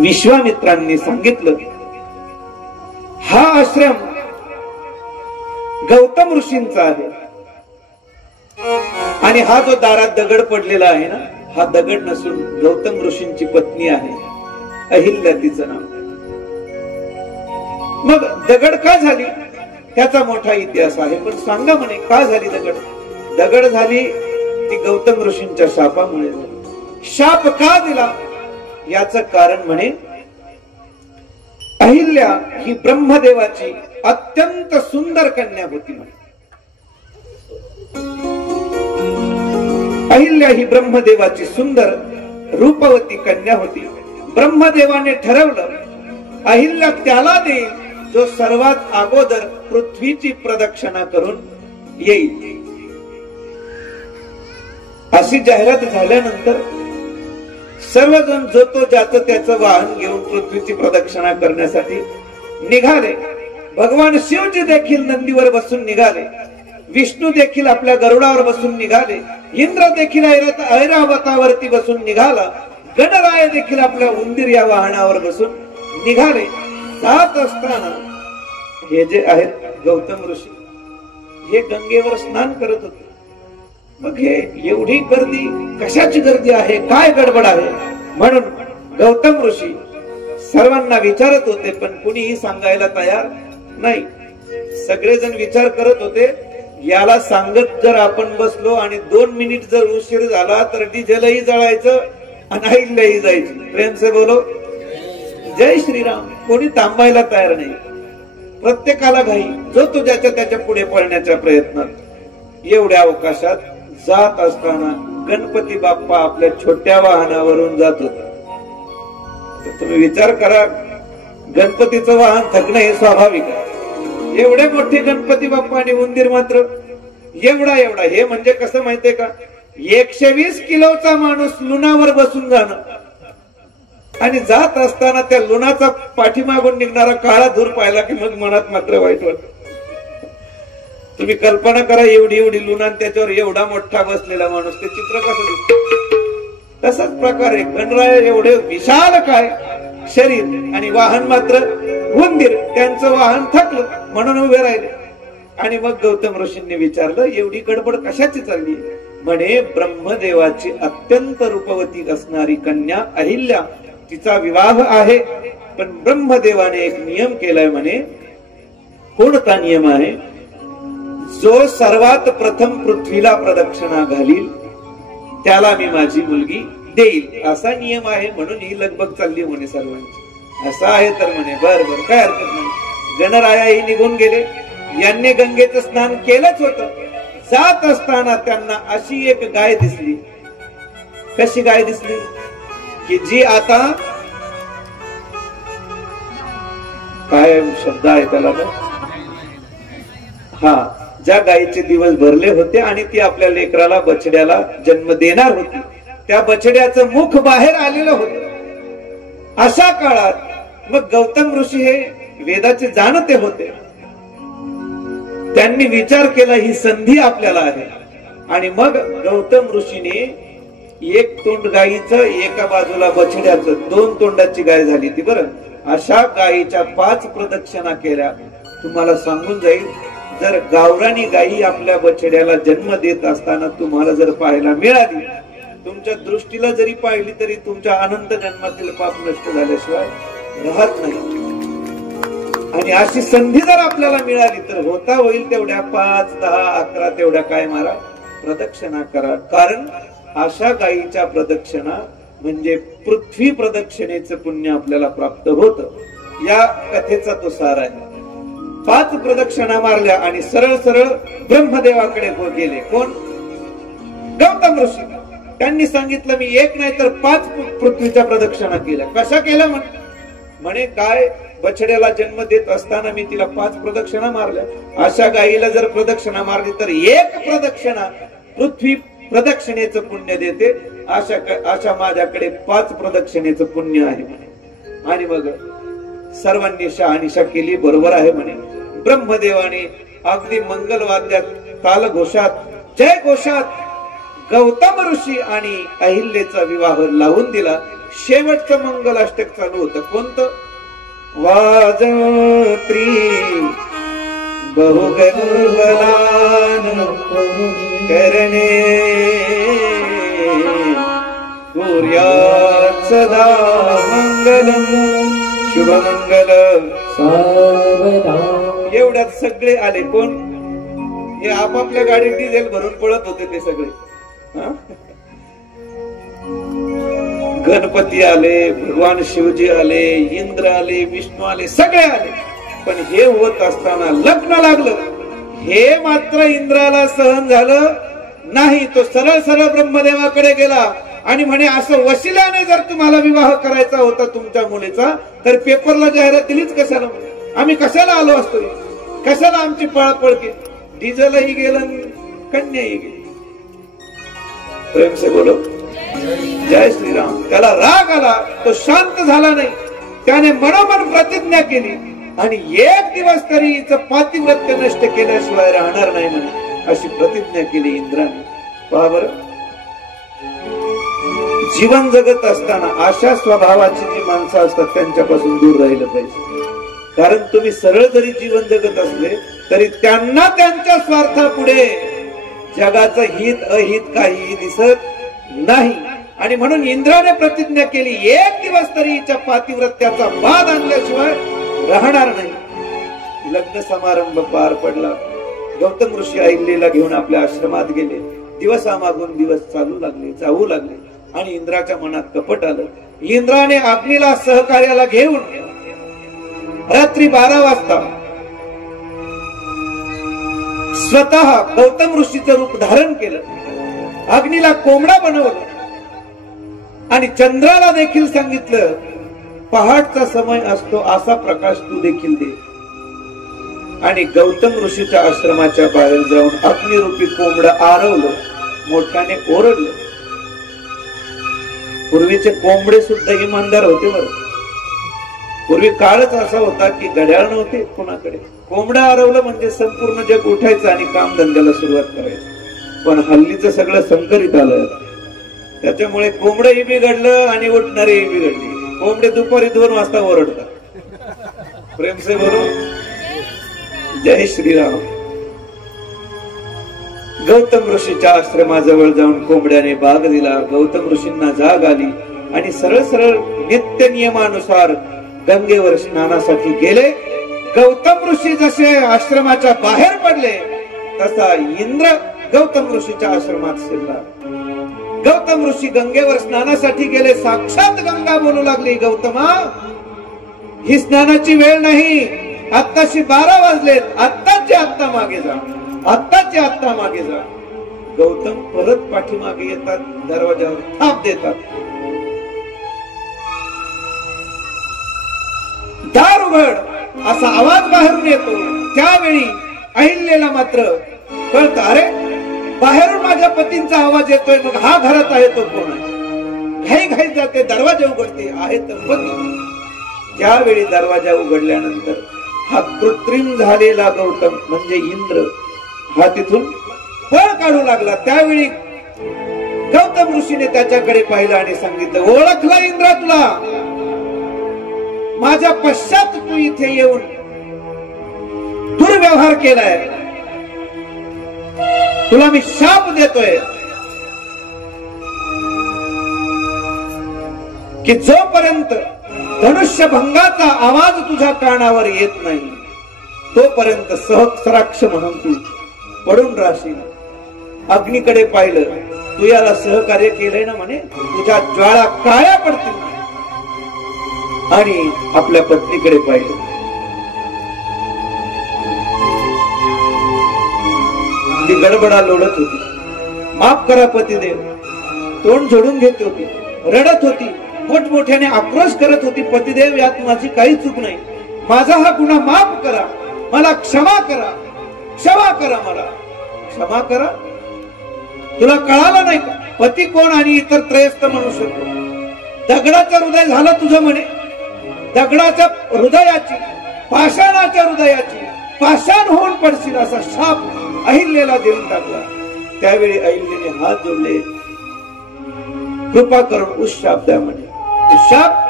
विश्वामित्रांनी सांगितलं, हा आश्रम गौतम ऋषींचा आहे आणि हा जो दारात दगड पडलेला आहे ना, हा दगड नसून गौतम ऋषींची पत्नी आहे, अहिल्या तिचं नाव. मग दगड का झाली त्याचा मोठा इतिहास आहे, पण सांगा म्हणे का झाली दगड? दगड झाली ती गौतम ऋषींच्या शापामुळे झाली. शाप का दिला याचं कारण म्हणे, अहिल्या ही ब्रह्मदेवाची अत्यंत सुंदर कन्या होती म्हणे. अहिल्या ही ब्रह्मदेवाची सुंदर रूपवती कन्या होती. ब्रह्मदेवाने ठरवलं अहिल्या त्याला देईल जो सर्वात अगोदर पृथ्वीची प्रदक्षिणा करून येईल. अशी जाहिरात झाल्यानंतर सर्वजण जो तो ज्याचं त्याचं वाहन घेऊन पृथ्वीची प्रदक्षिणा करण्यासाठी निघाले. भगवान शिवजी देखील नंदीवर बसून निघाले, विष्णू देखील आपल्या गरुडावर बसून निघाले, इंद्र देखील ऐरावतावरती बसून निघाला, गणराय देखील आपल्या उंदीर या वाहनावर बसून निघाले. जात असताना हे जे आहेत गौतम ऋषी, हे गंगेवर स्नान करत होते. मग हे एवढी गर्दी कशाची गर्दी आहे, काय गडबड आहे म्हणून गौतम ऋषी सर्वांना विचारत होते, पण कुणीही सांगायला तयार नाही. सगळेजण विचार करत होते, याला सांगत जर आपण बसलो आणि 2 मिनिट जर उशीर झाला तर डिझेलही जळायचं आणि अहिल्याही जायची. प्रेम से बोलो जय श्रीराम. कोणी थांबायला तयार नाही, प्रत्येकाला घाई, जो तो ज्याच्या त्याच्या पुढे पळण्याच्या प्रयत्नात. एवढ्या अवकाशात जात असताना गणपती बाप्पा आपल्या छोट्या वाहनावरून जात होता. तुम्ही विचार करा, गणपतीचं वाहन थकणं हे स्वाभाविक आहे. एवढे मोठे गणपती बाप्पा आणि उंदीर मात्र एवढा एवढा. हे म्हणजे कसं माहितीये का, 120 किलोचा माणूस लुणावर बसून जाणं आणि जात असताना त्या लुणाचा पाठीमागून निघणारा काळा धूर पाहिला की मग मनात मात्र वाईट वाटत. तुम्ही कल्पना करा, एवढी एवढी लुणा त्याच्यावर एवढा मोठा बसलेला माणूस, ते चित्र कसं दिसत. तसाच प्रकारे गणराय एवढे विशाल काय शरीर आणि वाहन मात्र उंदीर. त्यांचं वाहन थकलं म्हणून उभे राहिले. आणि मग गौतम ऋषींनी विचारलं, एवढी गडबड कशाची चालली? म्हणे ब्रह्मदेवाची अत्यंत रूपवती असणारी कन्या अहिल्या, तिचा विवाह आहे. पण ब्रह्मदेवाने एक नियम केलाय म्हणे. कोणता नियम आहे? जो सर्वात प्रथम पृथ्वीला प्रदक्षिणा घालील त्याला मी माझी मुलगी देईल, असा नियम आहे. म्हणून ही लगबग चालली म्हणे सर्वांची. असं आहे तर म्हणे बर बर, काय हरकत नाही. गणरायाही निघून गेले. यांनी गंगेचं स्नान केलंच होतं. जात असताना त्यांना अशी एक गाय दिसली. कशी गाय दिसली की जी आता, काय शब्द आहे त्याला, हा, ज्या गायीचे दिवस भरले होते आणि ती आपल्या लेकराला बछड्याला जन्म देणार होती, त्या बछड्याचं मुख बाहेर आलेलं होतं. अशा काळात मग गौतम ऋषी हे वेदाचे जाणते होते. त्यांनी विचार केला ही संधी आपल्याला आहे. आणि मग गौतम ऋषीने एक तोंड गायीचं, एका बाजूला बछड्याचं, 2 तोंडाची गाय झाली ती. बरं, अशा गायीच्या 5 प्रदक्षिणा केल्या. तुम्हाला सांगून जाईल, जर गावरानी गायी आपल्या बछड्याला जन्म देत असताना तुम्हाला जर पाहायला मिळाली, तुमच्या दृष्टीला जरी पाहिली तरी तुमच्या अनंत जन्मातील पाप नष्ट झाल्याशिवाय राहत नाही. आणि अशी संधी जर आपल्याला मिळाली तर होता होईल तेवढ्या 5, 10, 11 तेवढ्या काय मारा, प्रदक्षिणा करा. कारण अशा गायीच्या प्रदक्षिणा म्हणजे पृथ्वी प्रदक्षिणेचं पुण्य आपल्याला प्राप्त होत. या कथेचा तो सार आहे. 5 प्रदक्षिणा मारल्या आणि सरळ सरळ ब्रह्मदेवाकडे गेले. कोण? गौतम ऋषी. त्यांनी सांगितलं मी 1 नाही तर 5 पृथ्वीच्या प्रदक्षिणा केल्या. कशा केल्या? म्हणे काय, बछड्याला जन्म देत असताना मी तिला 5 प्रदक्षिणा मारल्या. अशा गायीला जर प्रदक्षिणा मारली तर 1 प्रदक्षिणा पृथ्वी प्रदक्षिणेचं पुण्य देते. अशा माझ्याकडे 5 प्रदक्षिणेचं पुण्य आहे म्हणे. आणि मग सर्वांनी शहानिशा केली. बरोबर आहे म्हणे. ब्रह्मदेवाने अगदी मंगलवाद्यात, तालघोषात, जय घोषात गौतम ऋषी आणि अहिल्येचा विवाह लावून दिला. शेवटचं मंगलाष्टक चालू होतं. कोणतं? वाजत्री बहुगर्वलान करणे सूर्यात सदा मंगलम शुभमंगल एवढ्यात सगळे आले. कोण? हे आपापल्या गाडीत डिझेल भरून पळत होते ते सगळे. गणपती आले, भगवान शिवजी आले, इंद्र आले, विष्णू आले, सगळे आले. पण हे होत असताना लग्न लागलं. हे मात्र इंद्राला सहन झालं नाही. तो सरळ सरळ ब्रह्मदेवाकडे गेला आणि म्हणे असं वशिल्याने जर तुम्हाला विवाह करायचा होता तुमच्या मुलीचा तर पेपरला जाहिरात दिलीच कशाला? आम्ही कशाला आलो असतो? कशाला आमची पळापळ केली? डिझेलही गेलं, कन्याही गेली. प्रेम से बोलो जय श्रीराम. त्याला राग आला, तो शांत झाला नाही. त्याने मनोमन प्रतिज्ञा केली आणि एक दिवस तरी हिचं पातिव्रत्य नष्ट केल्याशिवाय राहणार नाही म्हणे, अशी प्रतिज्ञा केली इंद्राने. पहा बरं, जीवन जगत असताना अशा स्वभावाची जी माणसं असतात त्यांच्यापासून दूर राहिलं पाहिजे. कारण तुम्ही सरळ जरी जीवन जगत असले तरी त्यांना त्यांच्या स्वार्थापुढे जगाचं हित अहित काहीही दिसत नाही. आणि म्हणून इंद्राने प्रतिज्ञा केली, एक दिवस तरी हिच्या पातिव्रत्याचा वाद आणल्याशिवाय राहणार नाही. लग्न समारंभ पार पडला. गौतम ऋषी अहिल्याला घेऊन आपल्या आश्रमात गेले. दिवसामागून दिवस चालू लागले, जाऊ लागले आणि इंद्राच्या मनात कपट आलं. इंद्राने अग्नीला सहकार्याला घेऊन रात्री 12 वाजता स्वतः गौतम ऋषीचं रूप धारण केलं. अग्नीला कोंबडा बनवलं आणि चंद्राला देखील सांगितलं, पहाटचा समय असतो असा प्रकाश तू देखील दे. आणि गौतम ऋषीच्या आश्रमाच्या बाहेर जाऊन अग्निरूपी कोंबडा आरवलं, मोठ्याने ओरडलं. पूर्वीचे कोंबडे सुद्धा इमानदार होते बरं. पूर्वी काळच असा होता की घड्याळ नव्हते कोणाकडे. कोंबडा आरवलं म्हणजे संपूर्ण जग उठायचं आणि काम धंद्याला सुरुवात करायची. पण हल्लीचं सगळं संकरित आलं, त्याच्यामुळे कोंबडंही बिघडलं आणि उठणारेही बिघडले. कोंबडे दुपारी 2 वाजता ओरडतात. प्रेम से बोलो जय श्रीराम. गौतम ऋषीच्या आश्रमाजवळ जाऊन कोंबड्याने बाग दिला. गौतम ऋषींना जाग आली आणि सरळ सरळ नित्य नियमानुसार गंगेवर स्नानासाठी गेले. गौतम ऋषी जसे आश्रमाच्या बाहेर पडले तसा इंद्र गौतम ऋषीच्या आश्रमात शिरला. गौतम ऋषी गंगेवर स्नानासाठी गेले. साक्षात गंगा बोलू लागली, गौतमा ही स्नानाची वेळ नाही, आत्ताशी 12 वाजलेत, आत्ताचे आत्ता मागे जा, आत्ताचे आत्ता मागे जा. गौतम परत पाठीमागे येतात, दरवाजावर थाप देतात. दार उघड असा आवाज बाहेरून येतो. त्यावेळी अहिल्याला मात्र कळत, अरे बाहेरून माझ्या पतींचा आवाज येतोय, मग हा घरात आहे तो कोण आहे? घाई घाई जाते, दरवाजा उघडते, आहे तर पती. त्यावेळी दरवाजा उघडल्यानंतर हा कृत्रिम झालेला गौतम म्हणजे इंद्र हा तिथून पळ काढू लागला. त्यावेळी गौतम ऋषीने त्याच्याकडे पाहिलं आणि सांगितलं, ओळखला इंद्रा तुला? माझ्या पश्चात तू इथे येऊन दुर्व्यवहार केलाय, तुला मी शाप देतोय की जोपर्यंत धनुष्य भंगाचा आवाज तुझ्या कानावर येत नाही तोपर्यंत सहस्राक्ष म्हणून तू पडून राहशील. अग्नीकडे पाहिलं, तू याला सहकार्य केलंय ना म्हणे, तुझ्या ज्वाळा काळ्या पडतील. आणि आपल्या पत्नीकडे पाहिलं, ती गडबडा लोळत होती. माफ करा पतिदेव, तोंड जोडून घेत होती, रडत होती, मोठमोठ्याने आक्रोश करत होती. पतिदेव, यात माझी काही चूक नाही, माझा हा गुन्हा माफ करा, मला क्षमा करा, क्षमा करा, मला क्षमा करा. तुला कळालं नाही का पती कोण आणि इतर त्रयस्थ म्हणू शकतो? दगडाचं हृदय झालं तुझं म्हणे, दगडाच्या हृदयाची, पाषाणाच्या हृदयाची पाषाण होऊन पडशील असा शाप अहिल्याला देऊन टाकला. त्यावेळी अहिल्याने हात जोडले, कृपा करून उस शाप द्या म्हणे. शाप